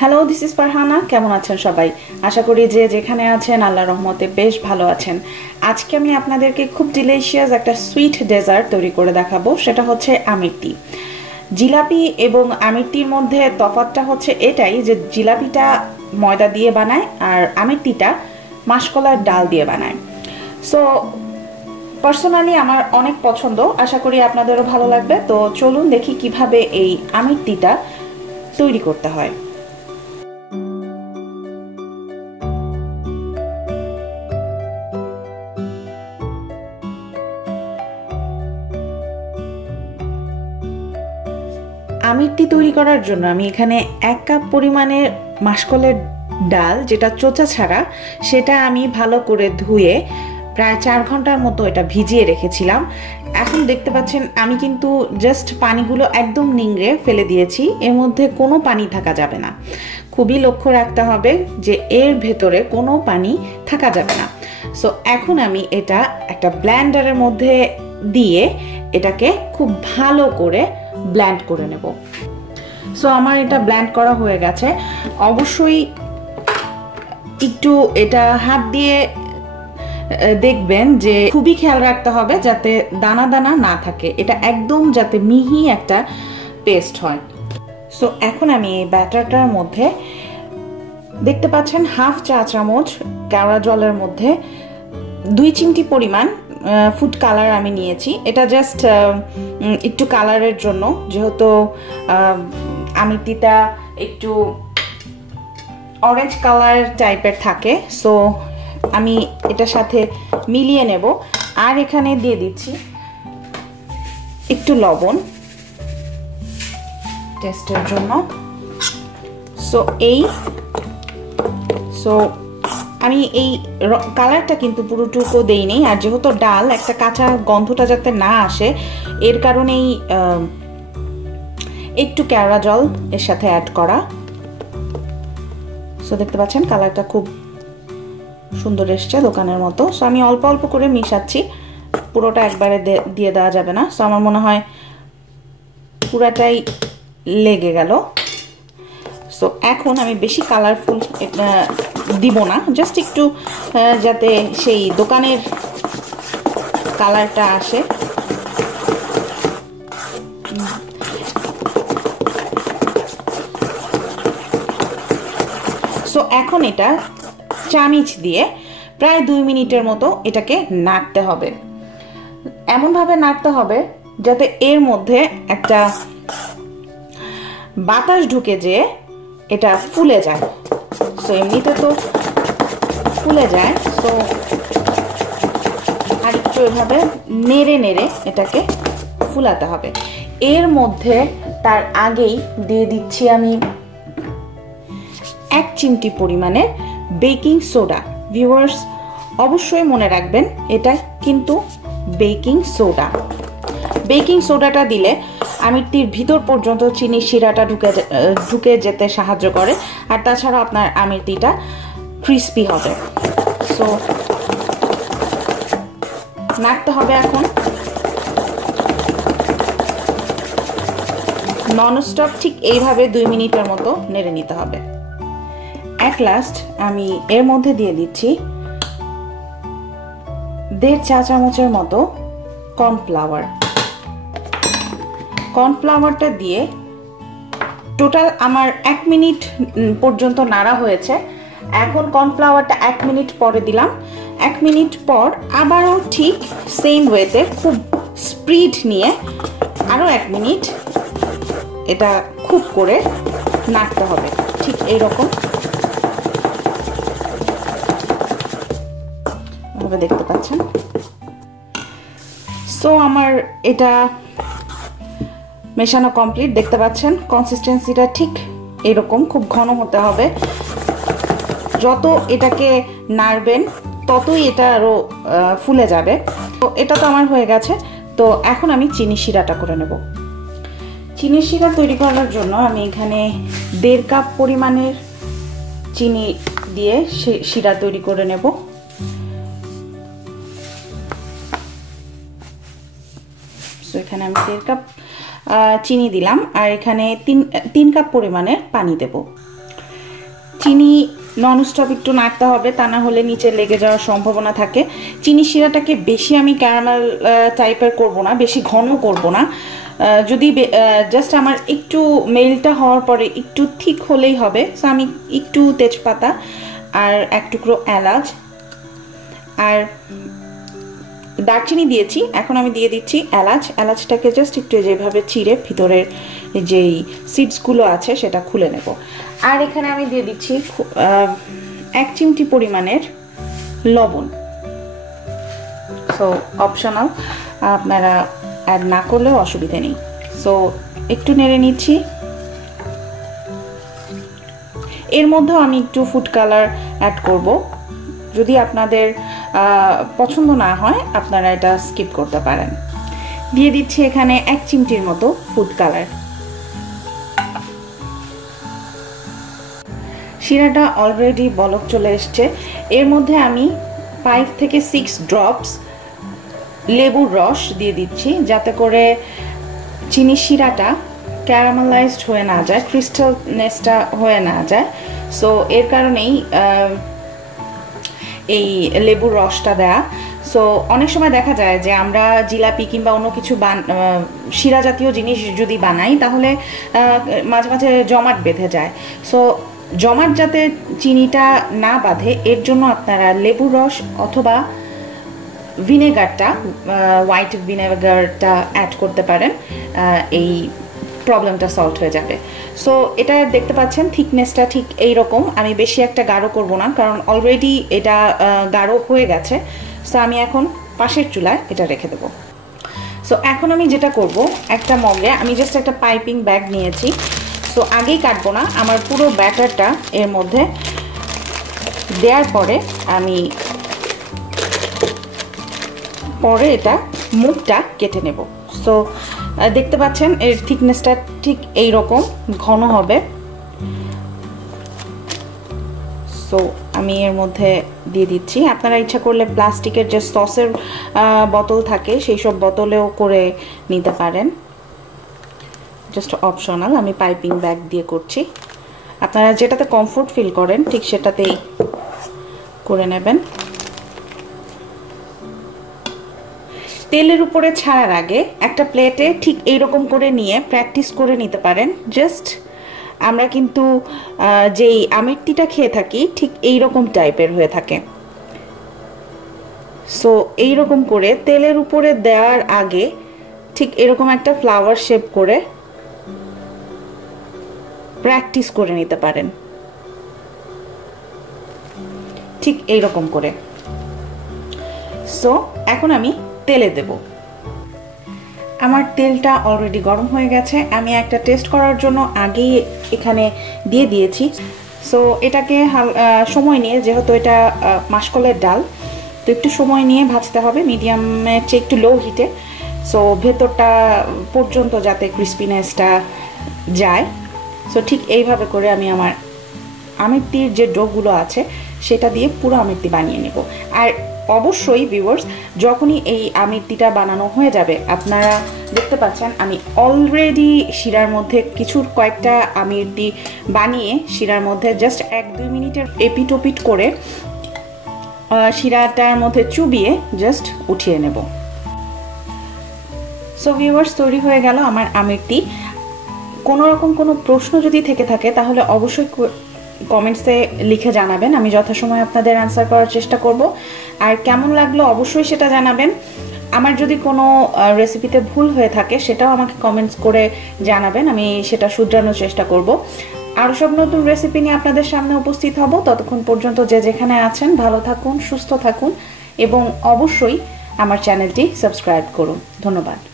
Hello this is Farhana কেমন আছেন সবাই? আশা করি যে যেখানে আছেন আল্লাহ রহমতে বেশ ভালো আছেন। আজকে আমি আপনাদেরকে খুব ডিলেশিয়াস একটা সুইট ডেজার্ট তৈরি করে দেখাবো, সেটা হচ্ছে আমিরটি জিলাপি এবং আমিরটির মধ্যে তফাতটা হচ্ছে এটাই যে জিলাপিটা ময়দা দিয়ে বানায় আর আমিরটিটা মাসকলার ডাল দিয়ে বানায়। সো পার্সোনালি আমার অনেক পছন্দ, আশা করি আপনাদেরও ভালো লাগবে। তো চলুন দেখি কীভাবে এই আমিরটিটা তৈরি করতে হয়। আমিরটি তৈরি করার জন্য আমি এখানে এক কাপ পরিমাণে মাসকলের ডাল, যেটা চোচা ছাড়া, সেটা আমি ভালো করে ধুয়ে প্রায় চার ঘণ্টার মতো এটা ভিজিয়ে রেখেছিলাম। এখন দেখতে পাচ্ছেন আমি কিন্তু জাস্ট পানিগুলো একদম নিংড়ে ফেলে দিয়েছি, এর মধ্যে কোনো পানি থাকা যাবে না। খুবই লক্ষ্য রাখতে হবে যে এর ভেতরে কোনো পানি থাকা যাবে না। সো এখন আমি এটা একটা ব্ল্যান্ডারের মধ্যে দিয়ে এটাকে খুব ভালো করে ব্ল্যান্ড করে নেব। সো আমার এটা ব্ল্যান্ড করা হয়ে গেছে। অবশ্যই একটু এটা হাত দিয়ে দেখবেন যে খুবই খেয়াল রাখতে হবে যাতে দানা দানা না থাকে। এটা একদম যাতে মিহি একটা পেস্ট হয়। সো এখন আমি এই ব্যাটারটার মধ্যে দেখতে পাচ্ছেন হাফ চা চামচ কেওড়া জলের মধ্যে দুই চিমটি পরিমাণ ফুড কালার আমি নিয়েছি। এটা জাস্ট একটু কালারের জন্য। যেহেতু আমিতিটা একটু অরেঞ্জ কালার টাইপের থাকে। সো আমি এটার সাথে মিলিয়ে নেব। আর এখানে দিয়ে দিচ্ছি একটু লবণ টেস্টের জন্য। সো এই সো আমি এই কালারটা কিন্তু পুরোটুকু দেই নেই আর যেহেতু ডাল, একটা কাঁচা গন্ধটা যাতে না আসে, এর কারণেই একটু কেওড়া জল এর সাথে অ্যাড করা। সো দেখতে পাচ্ছেন কালারটা খুব সুন্দর এসছে দোকানের মতো। সো আমি অল্প অল্প করে মিশাচ্ছি, পুরোটা একবারে দিয়ে দেওয়া যাবে না। সো আমার মনে হয় পুরাটাই লেগে গেল। সো এখন আমি বেশি কালারফুল দিব না। জাস্ট একটু যাতে সেই দোকানের কালারটা আসে। সো এখন এটা চামিচ দিয়ে প্রায় দুই মিনিটের মতো এটাকে নাড়তে হবে। এমনভাবে নাড়তে হবে যাতে এর মধ্যে একটা বাতাস ঢুকে যে এটা ফুলে যায়। সো এমনিতে তো ফুলে যায়। তো আর একটু এভাবে নেড়ে নেড়ে এটাকে ফুলাতে হবে। এর মধ্যে তার আগেই দিয়ে দিচ্ছি আমি এক চিমটি পরিমাণে বেকিং সোডা। ভিউয়ার্স অবশ্যই মনে রাখবেন, এটা কিন্তু বেকিং সোডা। বেকিং সোডাটা দিলে আমিরটির ভিতর পর্যন্ত চিনি শিরাটা ঢুকে ঢুকে যেতে সাহায্য করে। আর তাছাড়া আপনার আমিরটিটা ক্রিস্পি হবে। সো নাড়তে হবে এখন। ননস্টপ ঠিক এইভাবে দুই মিনিটের মতো নেড়ে নিতে হবে। এক লাস্ট আমি এর মধ্যে দিয়ে দিচ্ছি দেড় চা চামচের মতো কর্নফ্লাওয়ার কর্নফ্লাওয়ারটা দিয়ে টোটাল আমার এক মিনিট পর্যন্ত নাড়া হয়েছে। এখন কর্নফ্লাওয়ারটা এক মিনিট পরে দিলাম। এক মিনিট পর আবারও ঠিক সেম ওয়েতে খুব স্প্রিড নিয়ে আরও এক মিনিট এটা খুব করে নাড়তে হবে। ঠিক এইরকম। দেখতে পাচ্ছেন? সো আমার এটা মেশানো কমপ্লিট দেখতে পাচ্ছেন? কনসিস্টেন্সিটা ঠিক এরকম, খুব ঘন হতে হবে। যত এটাকে নাড়বেন, ততই এটা আরও ফুলে যাবে। তো এটা তো আমার হয়ে গেছে। তো এখন আমি চিনি শিরাটা করে নেব। চিনি শিরা তৈরি করার জন্য আমি এখানে দেড় কাপ পরিমাণের চিনি দিয়ে শিরা তৈরি করে নেব। এখানে আমি দেড় কাপ চিনি দিলাম। আর এখানে তিন তিন কাপ পরিমাণের পানি দেব। চিনি নন স্টপ একটু নাড়তে হবে, তা না হলে নিচে লেগে যাওয়ার সম্ভাবনা থাকে। চিনি শিরাটাকে বেশি আমি ক্যারামেল টাইপের করব না, বেশি ঘন করব না। যদি জাস্ট আমার একটু মেলটা হওয়ার পরে একটু ঠিক হলেই হবে। সো আমি একটু তেজপাতা আর এক টুকরো এলাচ। আর দারচিনি দিয়েছি, এখন আমি দিয়ে দিচ্ছি এলাচ। এলাচটাকে জাস্ট একটু যেভাবে চিড়ে ভিতরের যেই সিডসগুলো আছে সেটা খুলে নেব। আর এখানে আমি দিয়ে দিচ্ছি এক চিমটি পরিমাণের লবণ। সো অপশনাল আপনারা অ্যাড না করলেও অসুবিধে নেই। সো একটু নেড়ে নিচ্ছি। এর মধ্যেও আমি একটু ফুড কালার অ্যাড করব। যদি আপনাদের পছন্দ না হয়, আপনারা এটা স্কিপ করতে পারেন। দিয়ে দিচ্ছি এখানে এক চিমটির মতো ফুড কালার শিরাটা অলরেডি বলক চলে এসছে। এর মধ্যে আমি ফাইভ থেকে সিক্স ড্রপস লেবুর রস দিয়ে দিচ্ছি, যাতে করে চিনি শিরাটা ক্যারামেলাইজড হয়ে না যায় ক্রিস্টালনেসটা হয়ে না যায়। সো এর কারণেই এই লেবুর রসটা দেয়া। সো অনেক সময় দেখা যায় যে আমরা জিলাপি কিংবা অন্য কিছু বান শিরা জাতীয় জিনিস যদি বানাই, তাহলে মাঝে মাঝে জমাট বেঁধে যায়। সো জমাট যাতে চিনিটা না বাঁধে, এর জন্য আপনারা লেবুর রস অথবা ভিনেগারটা হোয়াইট ভিনেগারটা অ্যাড করতে পারেন এই প্রবলেমটা সলভ হয়ে যাবে। সো এটা দেখতে পাচ্ছেন থিকনেসটা ঠিক এই রকম আমি বেশি একটা গাঢ় করব না, কারণ অলরেডি এটা গাঢ় হয়ে গেছে। সো আমি এখন পাশের চুলায় এটা রেখে দেবো। সো এখন আমি যেটা করব, একটা মগে, আমি জাস্ট একটা পাইপিং ব্যাগ নিয়েছি। সো আগেই কাটবো না, আমার পুরো ব্যাটারটা এর মধ্যে দেওয়ার পরে আমি পরে এটা মুখটা কেটে নেব। সো দেখতে পাচ্ছেন, এর থিকনেসটা ঠিক এই রকম ঘন হবে। সো আমি এর মধ্যে দিয়ে দিচ্ছি। আপনারা ইচ্ছা করলে প্লাস্টিকের যে সসের বোতল থাকে, সেই সব বোতলেও করে নিতে পারেন। জাস্ট অপশনাল আমি পাইপিং ব্যাগ দিয়ে করছি। আপনারা যেটাতে কমফোর্ট ফিল করেন, ঠিক সেটাতেই করে নেবেন। তেলের উপরে ছাড়ার আগে একটা প্লেটে ঠিক এইরকম করে নিয়ে প্র্যাকটিস করে নিতে পারেন। জাস্ট আমরা কিন্তু যেই আমিরটিটা খেয়ে থাকি, ঠিক এই রকম টাইপের হয়ে থাকে। সো এইরকম করে তেলের উপরে দেওয়ার আগে ঠিক এরকম একটা ফ্লাওয়ার শেপ করে প্র্যাকটিস করে নিতে পারেন। ঠিক এইরকম করে। সো এখন আমি তেলে দেব। আমার তেলটা অলরেডি গরম হয়ে গেছে। আমি একটা টেস্ট করার জন্য আগেই এখানে দিয়ে দিয়েছি। সো এটাকে সময় নিয়ে, যেহেতু এটা মাসকলের ডাল, তো একটু সময় নিয়ে ভাজতে হবে। মিডিয়ামের চেয়ে একটু লো হিটে সো ভেতরটা পর্যন্ত যাতে ক্রিস্পিনেসটা যায়। সো ঠিক এইভাবে করে আমি আমার আমিরটির যে ডোগুলো আছে, সেটা দিয়ে পুরো আমিরটি বানিয়ে নেব। আর অবশ্যই ভিউয়ার্স যখনই এই আমিরটিটা বানানো হয়ে যাবে, আপনারা দেখতে পাচ্ছেন, আমি অলরেডি শিরার মধ্যে কিছুর কয়েকটা আমিরটি বানিয়ে শিরার মধ্যে জাস্ট এক দুই মিনিটের এপিটোপিট করে শিরাটার মধ্যে চুবিয়ে জাস্ট উঠিয়ে নেব। সো ভিউয়ার্স তৈরি হয়ে গেল আমার আমিরটি কোনো রকম কোনো প্রশ্ন যদি থেকে থাকে, তাহলে অবশ্যই কমেন্টসে লিখে জানাবেন। আমি যথাসময় আপনাদের অ্যান্সার করার চেষ্টা করব। আর কেমন লাগল অবশ্যই সেটা জানাবেন। আমার যদি কোনো রেসিপিতে ভুল হয়ে থাকে, সেটাও আমাকে কমেন্টস করে জানাবেন। আমি সেটা শুধরানোর চেষ্টা করব। আরও সব নতুন রেসিপি নিয়ে আপনাদের সামনে উপস্থিত হব। ততক্ষণ পর্যন্ত যে যেখানে আছেন, ভালো থাকুন, সুস্থ থাকুন এবং অবশ্যই আমার চ্যানেলটি সাবস্ক্রাইব করুন। ধন্যবাদ।